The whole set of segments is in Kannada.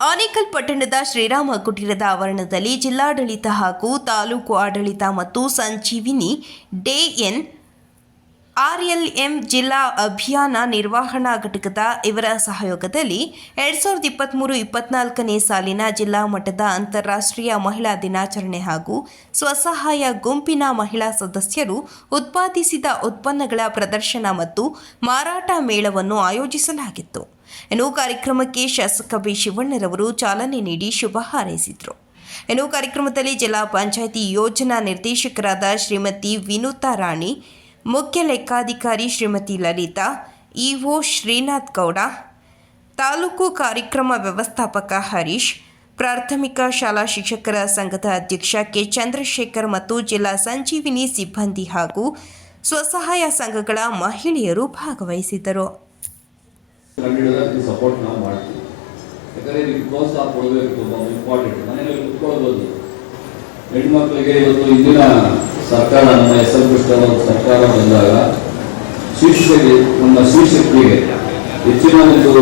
ಆನೇಕಲ್ ಪಟ್ಟಣದ ಶ್ರೀರಾಮ ಕುಟೀರದ ಆವರಣದಲ್ಲಿ ಜಿಲ್ಲಾಡಳಿತ ಹಾಗೂ ತಾಲೂಕು ಆಡಳಿತ ಮತ್ತು ಸಂಜೀವಿನಿ ಡೇ ಎನ್ ಆರ್ಎಲ್ಎಂ ಜಿಲ್ಲಾ ಅಭಿಯಾನ ನಿರ್ವಹಣಾ ಘಟಕದ ಇವರ ಸಹಯೋಗದಲ್ಲಿ ಎರಡ್ ಸಾವಿರದ ಇಪ್ಪತ್ತ್ಮೂರು ಇಪ್ಪತ್ನಾಲ್ಕನೇ ಸಾಲಿನ ಜಿಲ್ಲಾ ಮಟ್ಟದ ಅಂತಾರಾಷ್ಟ್ರೀಯ ಮಹಿಳಾ ದಿನಾಚರಣೆ ಹಾಗೂ ಸ್ವಸಹಾಯ ಗುಂಪಿನ ಮಹಿಳಾ ಸದಸ್ಯರು ಉತ್ಪಾದಿಸಿದ ಉತ್ಪನ್ನಗಳ ಪ್ರದರ್ಶನ ಮತ್ತು ಮಾರಾಟ ಮೇಳವನ್ನು ಆಯೋಜಿಸಲಾಗಿತ್ತು. ಇನ್ನು ಕಾರ್ಯಕ್ರಮಕ್ಕೆ ಶಾಸಕ ಬಿ ಶಿವಣ್ಣರವರು ಚಾಲನೆ ನೀಡಿ ಶುಭ ಹಾರೈಸಿದರು. ಇನ್ನು ಕಾರ್ಯಕ್ರಮದಲ್ಲಿ ಜಿಲ್ಲಾ ಪಂಚಾಯಿತಿ ಯೋಜನಾ ನಿರ್ದೇಶಕರಾದ ಶ್ರೀಮತಿ ವಿನೂತಾ ರಾಣಿ, ಮುಖ್ಯ ಲೆಕ್ಕಾಧಿಕಾರಿ ಶ್ರೀಮತಿ ಲಲಿತಾ, ಇಒ ಶ್ರೀನಾಥ್ ಗೌಡ, ತಾಲೂಕು ಕಾರ್ಯಕ್ರಮ ವ್ಯವಸ್ಥಾಪಕ ಹರೀಶ್, ಪ್ರಾಥಮಿಕ ಶಾಲಾ ಶಿಕ್ಷಕರ ಸಂಘದ ಅಧ್ಯಕ್ಷ ಕೆ ಚಂದ್ರಶೇಖರ್ ಮತ್ತು ಜಿಲ್ಲಾ ಸಂಜೀವಿನಿ ಸಿಬ್ಬಂದಿ ಹಾಗೂ ಸ್ವಸಹಾಯ ಸಂಘಗಳ ಮಹಿಳೆಯರು ಭಾಗವಹಿಸಿದ್ದರು. ಕಂಡುಹಿಡಿದ್ರೆ ಸಪೋರ್ಟ್ ನಾವು ಮಾಡ್ತೀವಿ. ಯಾಕಂದ್ರೆ ನಿಮ್ಗೆ ಪ್ರೋತ್ಸಾಹ ಕೊಡಬೇಕು ತುಂಬ ಇಂಪಾರ್ಟೆಂಟ್ ಮನೆಯಲ್ಲಿ ಕುತ್ಕೊಳ್ಬೋದು. ಹೆಣ್ಮಕ್ಳಿಗೆ ಇವತ್ತು ಇಂದಿನ ಸರ್ಕಾರ, ನಮ್ಮ ಎಸ್ ಎಂ ಕೃಷ್ಣ ಸರ್ಕಾರ ಬಂದಾಗ ಶಿಕ್ಷಕರಿಗೆ ನಮ್ಮ ಶಿಕ್ಷಕರಿಗೆ ಹೆಚ್ಚಿನ ಒಂದು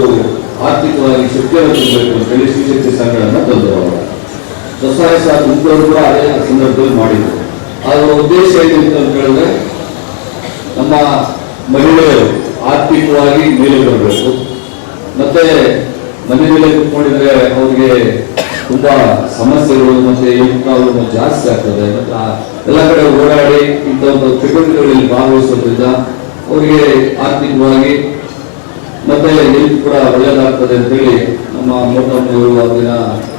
ಆರ್ಥಿಕವಾಗಿ ಶಕ್ತಿಯನ್ನು ತುಂಬಬೇಕು ಅಂತೇಳಿ ಶ್ರೀಶಕ್ತಿ ಸಂಘಗಳನ್ನು ತಂದರು ಅವರು. ಸ್ವಸಹಾಯ ಸಹ ಮುಂದುವರೆದು ಕೂಡ ಅದೇ ಸಂದರ್ಭದಲ್ಲಿ ಮಾಡಿದ್ರು. ಅದರ ಉದ್ದೇಶ ಏನಿತ್ತು ಅಂತ ಹೇಳಿದ್ರೆ ನಮ್ಮ ಮಹಿಳೆಯರು ಆರ್ಥಿಕವಾಗಿ ಮೇಲೆ ಬರಬೇಕು. ಮತ್ತೆ ಮನೆ ಮೇಲೆ ಕುತ್ಕೊಂಡಿದ್ರೆ ಅವ್ರಿಗೆ ತುಂಬಾ ಸಮಸ್ಯೆಗಳು ಮತ್ತೆ ಪ್ರಾಬ್ಲಮ್ ಜಾಸ್ತಿ ಆಗ್ತದೆ. ಮತ್ತೆ ಎಲ್ಲ ಕಡೆ ಓಡಾಡಿ ಇಂಥ ಒಂದು ಚಟುವಟಿಕೆಗಳಲ್ಲಿ ಭಾಗವಹಿಸೋದ್ರಿಂದ ಅವರಿಗೆ ಆರ್ಥಿಕವಾಗಿ ಮತ್ತೆ ಹೆಲ್ತ್ ಕೂಡ ಒಳ್ಳೆಯದಾಗ್ತದೆ ಅಂತೇಳಿ ನಮ್ಮ ಮೋಟಮ್ಮನವರು ಆ ದಿನ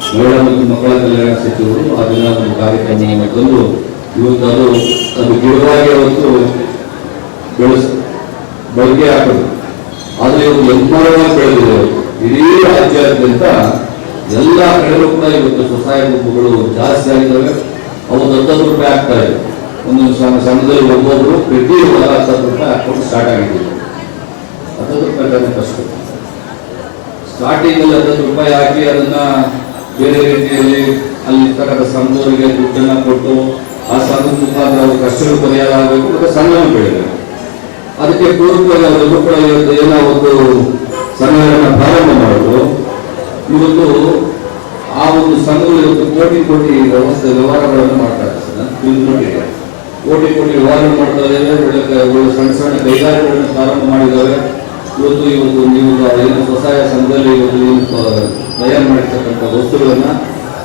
ಮಹಿಳಾ ಮತ್ತು ಮಕ್ಕಳ ಕಲ್ಯಾಣ ಸಚಿವರು ಆ ದಿನ ಒಂದು ಕಾರ್ಯಕ್ರಮವನ್ನು ತಂದು ಇವತ್ತು ಅದು ಅದು ಗಿಡವಾಗಿ ಅವತ್ತು ಬೆಳೆಸ, ಬಳಕೆ ಹಾಕೋದು ಆದ್ರೆ ಇವರು ಎಮ್ಮರವಾಗಿ ಬೆಳೆದಿದೆ ಇಡೀ ರಾಜ್ಯಾದ್ಯಂತ ಎಲ್ಲ ಕಡೆಗೂ ಕೂಡ ಇವತ್ತು ಸ್ವಸಹಾಯ ಗುಂಪುಗಳು ಜಾಸ್ತಿ ಆಗಿದ್ದಾವೆ. ಅವು ಹತ್ತತ್ತು ರೂಪಾಯಿ ಆಗ್ತಾ ಇದೆ ಒಂದೊಂದು ಸಣ್ಣ ಸಣ್ಣದಲ್ಲಿ ಒಬ್ಬೊಬ್ರು ಪ್ರತಿ ವಾರ ರೂಪಾಯಿ ಹಾಕೊಂಡು ಸ್ಟಾರ್ಟ್ ಆಗಿದೆ. ಹತ್ತತ್ತು ರೂಪಾಯಿ ಕಷ್ಟ. ಫಸ್ಟ್ ಸ್ಟಾರ್ಟಿಂಗ್ ಅಲ್ಲಿ ಹತ್ತತ್ತು ರೂಪಾಯಿ ಹಾಕಿ ಅದನ್ನ ಬೇರೆ ರೀತಿಯಲ್ಲಿ ಅಲ್ಲಿ ಇರ್ತಕ್ಕಂಥ ಸಂಘದವರಿಗೆ ದುಡ್ಡನ್ನ ಕೊಟ್ಟು, ಆ ಸಂಘದ ಮುಖಾಂತರ ಕಷ್ಟಗಳು ಪರಿಹಾರ ಆಗಬೇಕು. ಮತ್ತೆ ಸಂಘವನ್ನು ಬೆಳಿಬೇಕು ಅದಕ್ಕೆ ಪೂರ್ವಕವಾಗಿ ಅವರೆಲ್ಲರೂ ಕೂಡ ಏನೋ ಒಂದು ಸಮಯವನ್ನು ಪ್ರಾರಂಭ ಮಾಡಿದ್ರು. ಇವತ್ತು ಆ ಒಂದು ಸಂಘಗಳು ಇವತ್ತು ಕೋಟಿ ಕೋಟಿ ವ್ಯವಸ್ಥೆ ವ್ಯವಹಾರಗಳನ್ನು ಮಾಡ್ತಾ ಇದ್ದಾರೆ ನಾನು ಕೋಟಿ ಕೋಟಿ ವ್ಯವಹಾರ ಮಾಡ್ತಾರೆ ಒಳ್ಳೆ ಸಣ್ಣ ಸಣ್ಣ ಕೈಗಾರಿಕೆಗಳನ್ನು ಪ್ರಾರಂಭ ಮಾಡಿದ್ದಾರೆ. ಇವತ್ತು ಇವತ್ತು ನೀವು ಏನು ಸ್ವಸಹಾಯ ಸಂಘದಲ್ಲಿ ಇವತ್ತು ಏನು ತಯಾರು ಮಾಡಿರ್ತಕ್ಕಂಥ ವಸ್ತುಗಳನ್ನ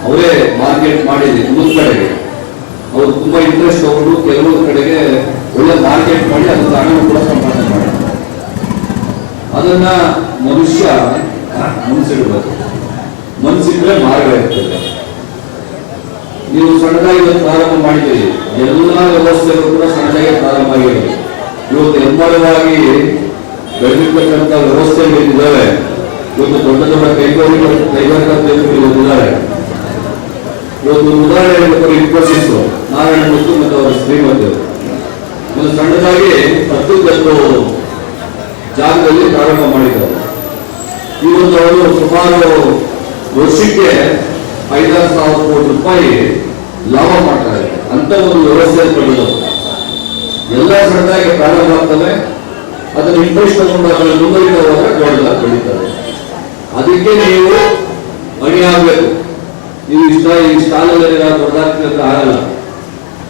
ಅವರೇ ಮಾರ್ಕೆಟ್ ಮಾಡಿದೆ, ಒಂದು ಕಡೆಗೆ. ಅವರು ತುಂಬಾ ಇಂಟ್ರೆಸ್ಟ್ ತಗೊಂಡು ಕೆಲವೊಂದು ಕಡೆಗೆ ಒಳ್ಳೆ ಮಾರ್ಕೆಟ್ ಮಾಡಿ ಅದು ಹಣವನ್ನು ಕೂಡ ಸಂಪಾದನೆ ಮಾಡಿ. ಅದನ್ನ ಮನುಷ್ಯ ಮನಸ್ಸಿಡಬೇಕು ಮನಸ್ಸಿದ್ರೆ ಮಾರ್ಗ ಇರ್ತದೆ. ನೀವು ಸಣ್ಣದಾಗಿ ಪ್ರಾರಂಭ ಮಾಡಿದ್ದೀರಿ. ಎಲ್ಲ ವ್ಯವಸ್ಥೆಗಳು ಕೂಡ ಸಣ್ಣದಾಗಿ ಪ್ರಾರಂಭ ಆಗಿದೆ ಇವತ್ತು ಹೆಮ್ಮರವಾಗಿ ಬೆಳೆದಿರ್ತಕ್ಕಂಥ ವ್ಯವಸ್ಥೆಗಳು ಇದ್ದಾವೆ. ಇವತ್ತು ದೊಡ್ಡ ದೊಡ್ಡ ಕೈಗಾರಿಕೆ, ಕೈಗಾರಿಕಾ ಇವತ್ತಿದ್ದಾರೆ ಇವತ್ತು ಉದಾಹರಣೆ ಇನ್ಫೋಸಿಸ್ ನಾರಾಯಣ ಮತ್ತು ಅವರ ಶ್ರೀಮತಿಯವರು ಒಂದು ಸಣ್ಣದಾಗಿ ಹತ್ತು ಗಂಟು ಜಾಗದಲ್ಲಿ ಪ್ರಾರಂಭ ಮಾಡಿದ್ದಾರೆ ಇವತ್ತು ಅವರು ಸುಮಾರು ವರ್ಷಕ್ಕೆ ಐದಾರು ಸಾವಿರ ಕೋಟಿ ರೂಪಾಯಿ ಲಾಭ ಮಾಡ್ತಾರೆ ಅಂತ ಒಂದು ವ್ಯವಸ್ಥೆ ಬಂದಿದ್ದಾರೆ ಎಲ್ಲ ಸಣ್ಣದಾಗಿ ಪ್ರಾರಂಭ ಆಗ್ತವೆ ಅದನ್ನು ಇಂಟ್ರೆಸ್ಟ್ ತಗೊಂಡು ಅದನ್ನು ಮುಂದುವರಿತಾ ಹೋದ್ರೆ ದೊಡ್ಡದಾಗಿ ಬೆಳೀತಾರೆ ಅದಕ್ಕೆ ನೀವು ಅಣಿ ಆಗಬೇಕು. ನೀವು ಇಷ್ಟ ಈ ಸ್ಥಾನದಲ್ಲಿ ದೊಡ್ಡದಾಗ್ತದೆ ಆಗಲ್ಲ.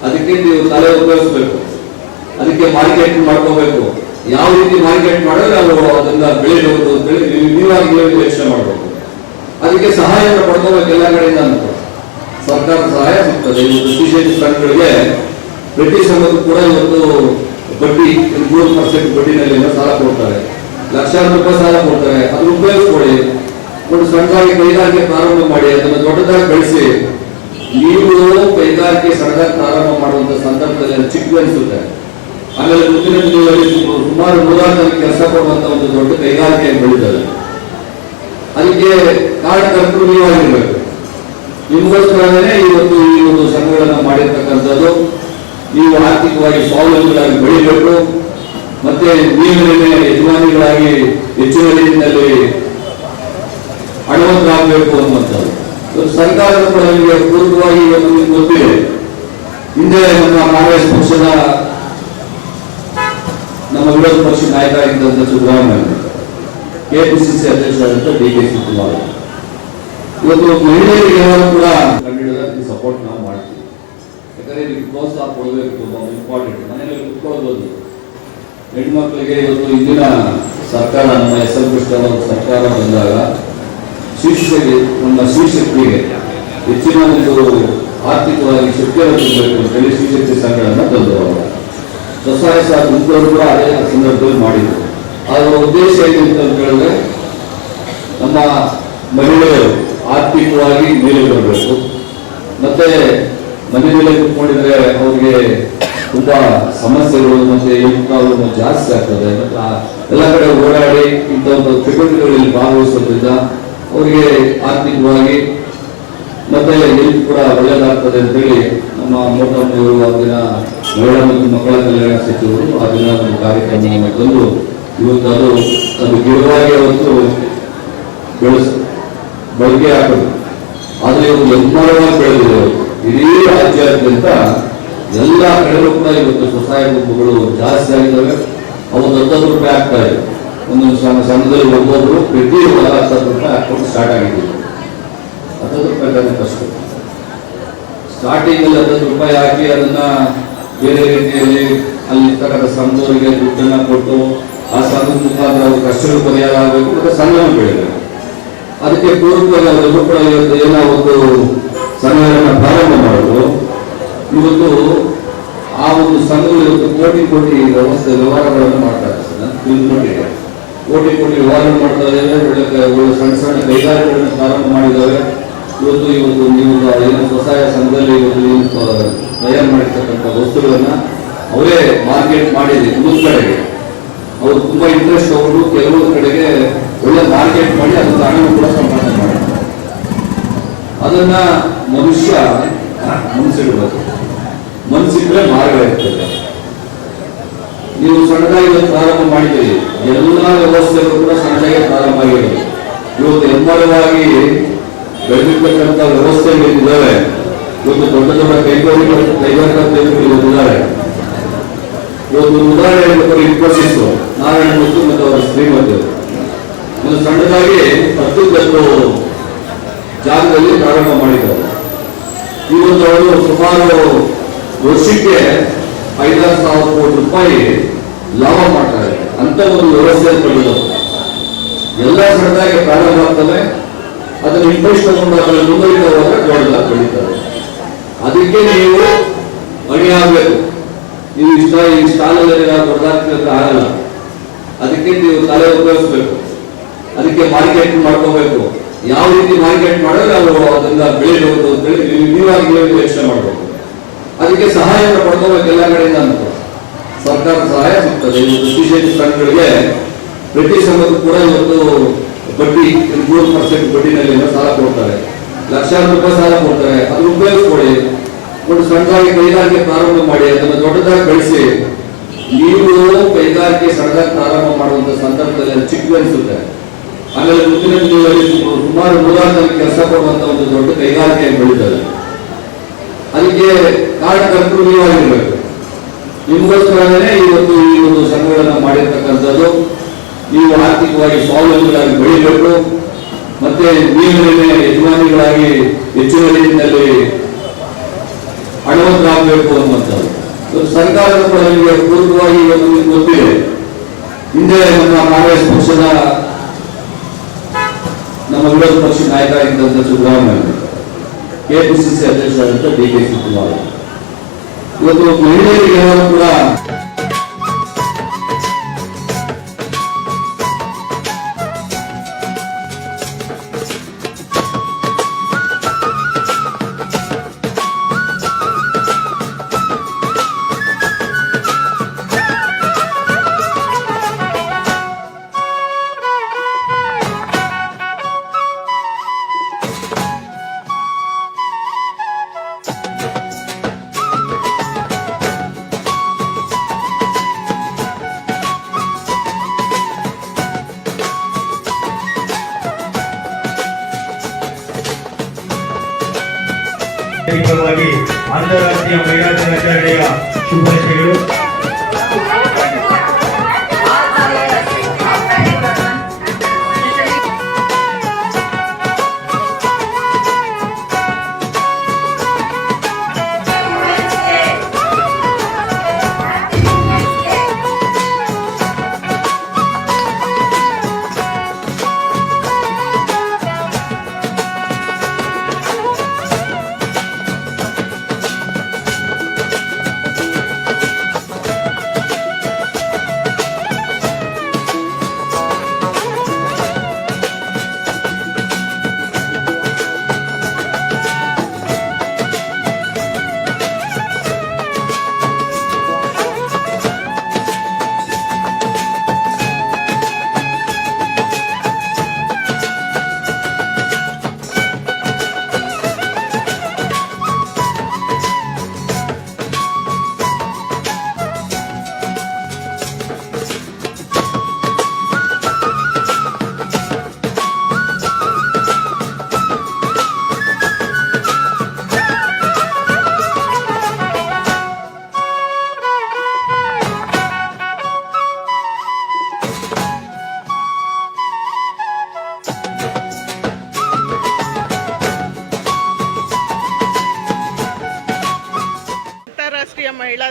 ಅದಕ್ಕೆ ನೀವು ತಲೆ ಉಪಯೋಗಿಸ್ಬೇಕು. ಅದಕ್ಕೆ ಮಾರ್ಕೆಟ್ ಮಾಡ್ಕೋಬೇಕು. ಯಾವ ರೀತಿ ಮಾರ್ಕೆಟ್ ಮಾಡಿದ್ರೆ ನಾವು ಅದನ್ನ ಬೆಳಿಬಹುದು ಅಂತೇಳಿ ನೀವು ನೀವಾಗಿ ನೀವು ಯೋಚನೆ ಮಾಡಬೇಕು ಅದಕ್ಕೆ ಸಹಾಯವನ್ನು ಪಡ್ಕೋಬೇಕು ಎಲ್ಲ ಕಡೆಯಿಂದ ಅಂತ. ಸರ್ಕಾರ ಸಹಾಯ ಸಿಗ್ತದೆ. ಕೃಷಿ ಸಂಘಗಳಿಗೆ ಪ್ರತಿ ಸಂಘಕ್ಕೂ ಕೂಡ ಇವತ್ತು ಬಡ್ಡಿ ಮೂರು ಪರ್ಸೆಂಟ್ ಬಡ್ಡಿನಲ್ಲಿ ಸಾಲ ಕೊಡ್ತಾರೆ. ಲಕ್ಷಾಂತರ ರೂಪಾಯಿ ಸಾಲ ಕೊಡ್ತಾರೆ. ಅದನ್ನ ಉಪಯೋಗಿಸ್ಕೊಳ್ಳಿ. ಒಂದು ಸಣ್ಣದಾಗಿ ಕೈಗಾರಿಕೆ ಪ್ರಾರಂಭ ಮಾಡಿ, ಅದನ್ನು ದೊಡ್ಡದಾಗಿ ಬೆಳೆಸಿ. ನೀವು ಕೈಗಾರಿಕೆ ಸಣ್ಣದಾಗಿ ಪ್ರಾರಂಭ ಮಾಡುವಂತ ಸಂದರ್ಭದಲ್ಲಿ ಅದು ಚಿಕ್ಕ ಅನಿಸುತ್ತೆ. ಆಮೇಲೆ ಮುಂದಿನ ದಿನಗಳಲ್ಲಿ ಸುಮಾರು ನೂರಾರು ಜನ ಕೆಲಸ ಕೊಡುವಂತ ಒಂದು ದೊಡ್ಡ ಕೈಗಾರಿಕೆಯನ್ನು ಬೆಳೀತದೆ. ಅದಕ್ಕೆ ಕಾರಣಕರ್ತರು ನೀವಾಗಿರ್ಬೇಕು ನಿಮಗೋಸ್ಕರನೇ ಇವತ್ತು ಈ ಒಂದು ಸಂಘಗಳನ್ನ ಮಾಡಿರ್ತಕ್ಕಂಥದ್ದು. ನೀವು ಆರ್ಥಿಕವಾಗಿ ಸ್ವಾವಲಂಬಿಗಳಾಗಿ ಬೆಳಿಬೇಕು. ಮತ್ತೆ ನೀವಿನ ಯಜಮಾನಿಗಳಾಗಿ ಹೆಚ್ಚಿನ ರೀತಿಯಲ್ಲಿ ಹಣವಂತರಾಗಬೇಕು ಅನ್ನುವಂಥದ್ದು. ಸರ್ಕಾರದ ಕೂಡ ನಿಮಗೆ ಪೂರ್ವವಾಗಿ ಇವತ್ತು ನಿಮ್ಗೆ ಗೊತ್ತಿದೆ. ಹಿಂದೆ ನಮ್ಮ ಕಾಂಗ್ರೆಸ್ ಪಕ್ಷದ ವಿರೋಧ ಪಕ್ಷ ನಾಯಕ ಇದ್ದಂತ ಸಿದ್ದರಾಮಯ್ಯ ಕೆಪಿಸಿಸಿ ಅಧ್ಯಕ್ಷರಾದಂಥ ಡಿ ಕೆ ಶಿವಕುಮಾರ್ ಇವತ್ತು ಮಹಿಳೆಯರಿಗೆ ಯಾರು ಕೂಡ ಕಂಡಿಡಿದ್ರೆ ಸಪೋರ್ಟ್ ನಾವು ಮಾಡ್ತೀವಿ. ಯಾಕಂದ್ರೆ ಇಲ್ಲಿ ಪ್ರೋತ್ಸಾಹ ಕೊಡಬೇಕು, ತುಂಬ ಇಂಪಾರ್ಟೆಂಟ್ ಮನೆಯಲ್ಲಿ ಕುತ್ಕೊಳ್ಬೋದು ಹೆಣ್ಮಕ್ಳಿಗೆ ಇವತ್ತು ಇಂದಿನ ಸರ್ಕಾರ, ನಮ್ಮ ಎಸ್ ಎಲ್ ಕೃಷ್ಣ ಸರ್ಕಾರ ಬಂದಾಗ ಶಿಕ್ಷೆಗೆ ನಮ್ಮ ಶಿಕ್ಷಕರಿಗೆ ಹೆಚ್ಚಿನ ಒಂದು ಆರ್ಥಿಕವಾಗಿ ಶಕ್ತಿಯನ್ನು ತುಂಬಬೇಕು ಅಂತೇಳಿ ಶಿಕ್ಷಕಿ ಸಂಘಗಳನ್ನು ತಂದರು ಸಹ ಗುಂಪುಗಳು ಕೂಡ ಅದೇ ಸಂದರ್ಭದಲ್ಲಿ ಮಾಡಿದ್ರು. ಅದರ ಉದ್ದೇಶ ಏನು ಅಂತ ಹೇಳಿದ್ರೆ, ನಮ್ಮ ಮಹಿಳೆಯರು ಆರ್ಥಿಕವಾಗಿ ಮೇಲೆ ಬರಬೇಕು. ಮತ್ತೆ ಮನೆ ಮೇಲೆ ಕುತ್ಕೊಂಡಿದ್ರೆ ಅವ್ರಿಗೆ ತುಂಬಾ ಸಮಸ್ಯೆಗಳು, ಮತ್ತೆ ಹೆಲ್ತ್ ಜಾಸ್ತಿ ಆಗ್ತದೆ. ಮತ್ತೆ ಎಲ್ಲ ಕಡೆ ಓಡಾಡಿ ಇಂಥ ಒಂದು ಚಟುವಟಿಕೆಗಳಲ್ಲಿ ಭಾಗವಹಿಸೋದ್ರಿಂದ ಅವರಿಗೆ ಆರ್ಥಿಕವಾಗಿ ಮತ್ತೆ ಹೆಲ್ತ್ ಕೂಡ ಒಳ್ಳೆಯದಾಗ್ತದೆ ಅಂತೇಳಿ ನಮ್ಮ ಮೋಟಮ್ಮನವರು ಅದನ್ನ ದಿನ ಮಹಿಳಾ ಮತ್ತು ಮಕ್ಕಳ ಕಲ್ಯಾಣ ಸಚಿವರು ಆ ದಿನ ಒಂದು ಕಾರ್ಯಕ್ರಮವನ್ನು ತಂದು ಇವತ್ತು ಅದು ಅದು ಅವತ್ತು ಬೆಳೆಸ, ಬಳಕೆ ಹಾಕೋದು ಆದರೆ ಇವತ್ತು ಎಮ್ಮರವಾಗಿ ಬೆಳೆದಿದೆ. ಇಡೀ ರಾಜ್ಯಾದ್ಯಂತ ಎಲ್ಲ ಕಡೆಗೂ ಕೂಡ ಇವತ್ತು ಸ್ವಸಹಾಯ ಗುಂಪುಗಳು ಜಾಸ್ತಿ ಆಗಿದ್ದಾವೆ. ಅವು ಹತ್ತತ್ತು ರೂಪಾಯಿ ಆಗ್ತಾ ಇದೆ. ಒಂದೊಂದು ಸಣ್ಣ ಸಣ್ಣದಲ್ಲಿ ಒಬ್ಬೊಬ್ಬರು ಪ್ರತಿ ವಾರ ಹತ್ತತ್ತು ರೂಪಾಯಿ ಹಾಕೊಂಡು ಸ್ಟಾರ್ಟ್ ಆಗಿದೆ. ಹತ್ತತ್ತು ರೂಪಾಯಿ ಕಷ್ಟ. ಸ್ಟಾರ್ಟಿಂಗಲ್ಲಿ ಹತ್ತತ್ತು ರೂಪಾಯಿ ಹಾಕಿ ಅದನ್ನ ಬೇರೆ ರೀತಿಯಲ್ಲಿ ಅಲ್ಲಿ ಇರ್ತಕ್ಕಂಥ ಸಂಘದವರಿಗೆ ದುಡ್ಡನ್ನು ಕೊಟ್ಟು ಆ ಸಂಘದ ಮುಖಾಂತರ ಅವ್ರ ಕಷ್ಟಗಳು ಪರಿಹಾರ ಆಗಬೇಕು ಮತ್ತೆ ಸಂಘವನ್ನು ಬೆಳಿಬೇಕು ಅದಕ್ಕೆ ಪೂರ್ವಕವಾಗಿ ಅವರೆಲ್ಲರೂ ಕೂಡ ಇವತ್ತು ಏನೋ ಒಂದು ಸಂಘಗಳನ್ನು ಪ್ರಾರಂಭ ಮಾಡೋದು ಇವತ್ತು ಆ ಒಂದು ಸಂಘಗಳು ಇವತ್ತು ಕೋಟಿ ಕೋಟಿ ವ್ಯವಸ್ಥೆ ವ್ಯವಹಾರಗಳನ್ನು ಮಾಡ್ತಾ ಇದ್ದಾರೆ ಕೋಟಿ ಕೋಟಿ ವ್ಯವಹಾರ ಮಾಡ್ತಾರೆ ಇದ್ದಾರೆ. ಸಣ್ಣ ಸಣ್ಣ ಕೈಗಾರಿಕೆಗಳನ್ನು ಪ್ರಾರಂಭ ಮಾಡಿದ್ದಾರೆ. ಇವತ್ತು ಇವತ್ತು ನೀವು ಏನು ಸ್ವಸಹಾಯ ಸಂಘದಲ್ಲಿ ಇವತ್ತು ಮಾಡಿರ್ತಕ್ಕಂಥ ವಸ್ತುಗಳನ್ನ ಅವರೇ ಮಾರ್ಕೆಟ್ ಮಾಡಿದೆ ಒಂದು ಕಡೆಗೆ. ಅವರು ತುಂಬಾ ಇಂಟ್ರೆಸ್ಟ್ ಅವರು ಕೆಲವೊಂದು ಕಡೆಗೆ ಒಳ್ಳೆ ಮಾರ್ಕೆಟ್ ಮಾಡಿ ಅದು ಹಣವನ್ನು ಕೂಡ ಸಂಪಾದನೆ ಮಾಡ್ತಾರೆ ಅದನ್ನ ಮನುಷ್ಯ ಮನಸ್ಸಿಡಬೇಕು ಮನಸ್ಸಿದ್ರೆ ಮಾರ್ಗ ಇರ್ತದೆ. ನೀವು ಸಣ್ಣದಾಗಿ ಪ್ರಾರಂಭ ಮಾಡಿದ್ದೀರಿ. ಎಲ್ಲ ವ್ಯವಸ್ಥೆಗಳು ಕೂಡ ಸಣ್ಣದಾಗಿ ಪ್ರಾರಂಭ ಆಗಿದೆ ಇವತ್ತು ಹೆಮ್ಮರವಾಗಿ ಬೆಳೆದಿರ್ತಕ್ಕಂಥ ವ್ಯವಸ್ಥೆಗಳಿದ್ದಾವೆ. ಇವತ್ತು ದೊಡ್ಡ ದೊಡ್ಡ ಕೈಗಾರಿಕೆ ಕೈಗಾರಿಕಾ ಉದಾಹರಣೆ ಇವತ್ತು ಒಂದು ಉದಾಹರಣೆ ಹೇಳ್ಬೇಕಾದ್ರೆ ಇನ್ಫೋಸಿಸ್ ನಾರಾಯಣ ಮೂರ್ತಿ ಮತ್ತು ಅವರ ಶ್ರೀಮಂತರು. ಒಂದು ಸಣ್ಣದಾಗಿ ಹತ್ತು ಗಂಟು ಜಾಗದಲ್ಲಿ ಪ್ರಾರಂಭ ಮಾಡಿದ್ದಾರೆ. ಇವತ್ತು ಅವರು ಸುಮಾರು ವರ್ಷಕ್ಕೆ ಐದಾರು ಸಾವಿರ ಕೋಟಿ ರೂಪಾಯಿ ಲಾಭ ಮಾಡ್ತಾರೆ ಅಂತ ಒಂದು ವ್ಯವಸ್ಥೆ ಪಡೆದರು ಎಲ್ಲ ಸಣ್ಣದಾಗಿ ಪ್ರಾರಂಭ ಆಗ್ತವೆ ಅದನ್ನು ಇಂಟ್ರೆಸ್ಟ್ ತಗೊಂಡು ಅದನ್ನು ಮುಂದುವರಿದ ಹೋದ್ರೆ ದೊಡ್ಡದಾಗಿ ಬೆಳೀತಾರೆ. ಅದಕ್ಕೆ ನೀವು ಹೊಣೆಯಾಗಬೇಕು ನೀವು ಇಷ್ಟ, ಈ ಸ್ಥಾನದಲ್ಲಿ ನಾವು ದೊಡ್ಡದಾಗ್ತಿದ್ರೆ ಆಗಲ್ಲ ಅದಕ್ಕೆ ನೀವು ತಲೆ ಉಪಯೋಗಿಸ್ಬೇಕು. ಅದಕ್ಕೆ ಮಾರ್ಕೆಟ್ ಮಾಡ್ಕೋಬೇಕು. ಯಾವ ರೀತಿ ಮಾರ್ಕೆಟ್ ಮಾಡಿದ್ರೆ ಅವರು ಅದನ್ನ ಬೆಳಿಬಹುದು ಅಂತೇಳಿ ನೀವು ನೀವಾಗಿ ನೀವು ಯೋಚನೆ ಮಾಡಬೇಕು. ಅದಕ್ಕೆ ಸಹಾಯವನ್ನು ಪಡ್ಕೋಬೇಕು ಎಲ್ಲ ಕಡೆಯಿಂದ ಅಂತ. ಸರ್ಕಾರ ಸಹಾಯ ಸಿಗ್ತದೆ ಇವತ್ತು ವಿಶೇಷ ಸಂಘಗಳಿಗೆ ಪ್ರತಿ ಸಂಘಕ್ಕೂ ಕೂಡ ಇವತ್ತು ಬಡ್ಡಿ, ಮೂರು ಪರ್ಸೆಂಟ್ ಬಡ್ಡಿನಲ್ಲಿ ಸಾಲ ಕೊಡ್ತಾರೆ. ಲಕ್ಷಾಂತರ ರೂಪಾಯಿ ಸಾಲ ಕೊಡ್ತಾರೆ ಅದನ್ನ ಉಪಯೋಗಿಸ್ಕೊಳ್ಳಿ. ಒಂದು ಸಣ್ಣದಾಗಿ ಕೈಗಾರಿಕೆ ಪ್ರಾರಂಭ ಮಾಡಿ, ಅದನ್ನು ದೊಡ್ಡದಾಗಿ ಬೆಳೆಸಿ. ನೀವು ಕೈಗಾರಿಕೆ ಸಣ್ಣದಾಗಿ ಪ್ರಾರಂಭ ಮಾಡುವಂತ ಸಂದರ್ಭದಲ್ಲಿ ಅದು ಚಿಕ್ಕ ಅನಿಸುತ್ತೆ. ಆಮೇಲೆ ಮುಂದಿನ ದಿನಗಳಲ್ಲಿ ಸುಮಾರು ನೂರಾರು ಜನಕ್ಕೆ ಕೆಲಸ ಕೊಡುವಂತ ಒಂದು ದೊಡ್ಡ ಕೈಗಾರಿಕೆ ಬೆಳೀತದೆ. ಅದಕ್ಕೆ ಕಾರಣಕರ್ತರು ನೀವಾಗಿರ್ಬೇಕು ನಿಮಗೋಸ್ಕರನೇ ಇವತ್ತು ಈ ಒಂದು ಸಂಘಗಳನ್ನ ಮಾಡಿರ್ತಕ್ಕಂಥದ್ದು, ನೀವು ಆರ್ಥಿಕವಾಗಿ ಸ್ವಾವಲಂಬಿಗಳಾಗಿ ಬೆಳಿಬೇಕು. ಮತ್ತೆ ನೀವಿನ ಯಜಮಾನಿಗಳಾಗಿ ಹೆಚ್ಚಿನ ರೀತಿಯಲ್ಲಿ ಹಣವಂತರಾಗಬೇಕು ಅನ್ನುವಂಥದ್ದು. ಸರ್ಕಾರದ ನಿಮಗೆ ಪೂರ್ವವಾಗಿ ಇವತ್ತು ನಿಮ್ಗೆ ಗೊತ್ತಿದೆ. ಹಿಂದೆ ನಮ್ಮ ಕಾಂಗ್ರೆಸ್ ಪಕ್ಷದ ನಮ್ಮ ವಿರೋಧ ಪಕ್ಷ ನಾಯಕ ಆಗಿದ್ದಂಥ ಸಿದ್ದರಾಮಯ್ಯ. ಕೆಪಿಸಿಸಿ ಅಧ್ಯಕ್ಷರಾದಂಥ ಡಿ ಕೆ ಶಿವಕುಮಾರ್. ಇವತ್ತು ಮಹಿಳೆಯರಿಗೆ ಕೂಡ ವೈಯಕ್ತಿಕವಾಗಿ ಅಂತಾರಾಷ್ಟ್ರೀಯ ಮಹಿಳಾ ದಿನಾಚರಣೆಯ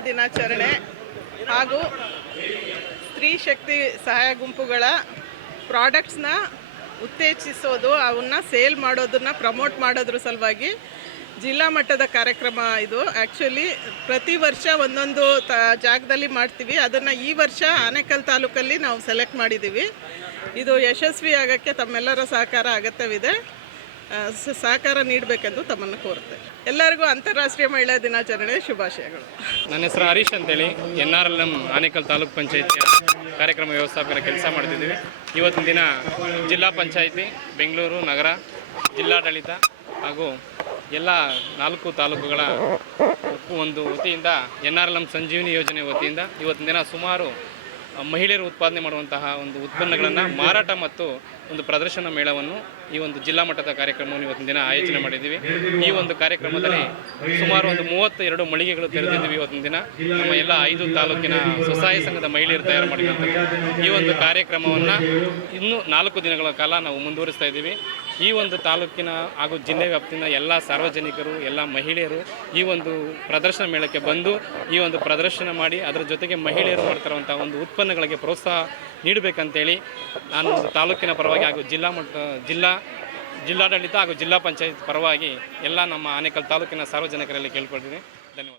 ದಿನಾಚರಣೆ ಹಾಗೂ ಸ್ತ್ರೀ ಶಕ್ತಿ ಸಹಾಯ ಗುಂಪುಗಳ ಪ್ರಾಡಕ್ಟ್ಸ್ನ ಉತ್ತೇಜಿಸೋದು, ಅವನ್ನ ಸೇಲ್ ಮಾಡೋದನ್ನ ಪ್ರಮೋಟ್ ಮಾಡೋದ್ರ ಸಲುವಾಗಿ ಜಿಲ್ಲಾ ಮಟ್ಟದ ಕಾರ್ಯಕ್ರಮ ಇದು. ಆ್ಯಕ್ಚುಲಿ ಪ್ರತಿ ವರ್ಷ ಒಂದೊಂದು ತ, ಜಾಗದಲ್ಲಿ ಮಾಡ್ತೀವಿ. ಅದನ್ನು ಈ ವರ್ಷ ಆನೇಕಲ್ ತಾಲೂಕಲ್ಲಿ ನಾವು ಸೆಲೆಕ್ಟ್ ಮಾಡಿದ್ದೀವಿ ಇದು ಯಶಸ್ವಿ ಆಗೋಕ್ಕೆ ತಮ್ಮೆಲ್ಲರ ಸಹಕಾರ ಅಗತ್ಯವಿದೆ. ಸಹಕಾರ ನೀಡಬೇಕೆಂದು ತಮ್ಮನ್ನು ಕೋರುತ್ತೆ. ಎಲ್ಲರಿಗೂ ಅಂತಾರಾಷ್ಟ್ರೀಯ ಮಹಿಳಾ ದಿನಾಚರಣೆ ಶುಭಾಶಯಗಳು. ನನ್ನ ಹೆಸರು ಹರೀಶ್ ಅಂತೇಳಿ. N R L M Anekal taluk ಪಂಚಾಯತಿಯ ಕಾರ್ಯಕ್ರಮ ವ್ಯವಸ್ಥಾಪಕರ ಕೆಲಸ ಮಾಡ್ತಿದ್ದೀವಿ. ಇವತ್ತಿನ ದಿನ ಜಿಲ್ಲಾ ಪಂಚಾಯಿತಿ, ಬೆಂಗಳೂರು, ನಗರ, ಜಿಲ್ಲಾಡಳಿತ ಹಾಗೂ ಎಲ್ಲ ನಾಲ್ಕು ತಾಲೂಕುಗಳ ಒಂದು ವತಿಯಿಂದ N R L M Sanjeevini ಯೋಜನೆ ವತಿಯಿಂದ ಇವತ್ತಿನ ದಿನ ಸುಮಾರು ಮಹಿಳೆಯರು ಉತ್ಪಾದನೆ ಮಾಡುವಂತಹ ಒಂದು ಉತ್ಪನ್ನಗಳನ್ನು ಮಾರಾಟ ಮತ್ತು ಒಂದು ಪ್ರದರ್ಶನ ಮೇಳವನ್ನು ಈ ಒಂದು ಜಿಲ್ಲಾ ಮಟ್ಟದ ಕಾರ್ಯಕ್ರಮವನ್ನು ಇವತ್ತಿನ ದಿನ ಆಯೋಜನೆ ಮಾಡಿದ್ದೀವಿ. ಈ ಒಂದು ಕಾರ್ಯಕ್ರಮದಲ್ಲಿ ಸುಮಾರು ಒಂದು ಮೂವತ್ತೆರಡು ಮಳಿಗೆಗಳು ತೆರೆದಿದ್ದೀವಿ ಇವತ್ತಿನ ದಿನ. ನಮ್ಮ ಎಲ್ಲ ಐದು ತಾಲೂಕಿನ ಸ್ವಸಹಾಯ ಸಂಘದ ಮಹಿಳೆಯರು ತಯಾರು ಮಾಡಿದಂಥ ಈ ಒಂದು ಕಾರ್ಯಕ್ರಮವನ್ನು ಇನ್ನೂ ನಾಲ್ಕು ದಿನಗಳ ಕಾಲ ನಾವು ಮುಂದುವರಿಸ್ತಾ ಇದ್ದೀವಿ. ಈ ಒಂದು ತಾಲೂಕಿನ ಹಾಗೂ ಜಿಲ್ಲೆ ವ್ಯಾಪ್ತಿನ ಎಲ್ಲ ಸಾರ್ವಜನಿಕರು, ಎಲ್ಲ ಮಹಿಳೆಯರು ಈ ಒಂದು ಪ್ರದರ್ಶನ ಮೇಳಕ್ಕೆ ಬಂದು ಈ ಒಂದು ಪ್ರದರ್ಶನ ಮಾಡಿ ಅದರ ಜೊತೆಗೆ ಮಹಿಳೆಯರು ಮಾಡ್ತಿರುವಂಥ ಒಂದು ಉತ್ಪನ್ನಗಳಿಗೆ ಪ್ರೋತ್ಸಾಹ ನೀಡಬೇಕಂತೇಳಿ ನಾನು ತಾಲೂಕಿನ ಪರವಾಗಿ ಹಾಗೂ ಜಿಲ್ಲಾ ಮಟ್ಟ, ಜಿಲ್ಲಾ ಜಿಲ್ಲಾಡಳಿತ ಹಾಗೂ ಜಿಲ್ಲಾ ಪಂಚಾಯತ್ ಪರವಾಗಿ ಎಲ್ಲ ನಮ್ಮ ಆನೇಕಲ್ ತಾಲೂಕಿನ ಸಾರ್ವಜನಿಕರಲ್ಲಿ ಕೇಳ್ಕೊಳ್ತೀನಿ.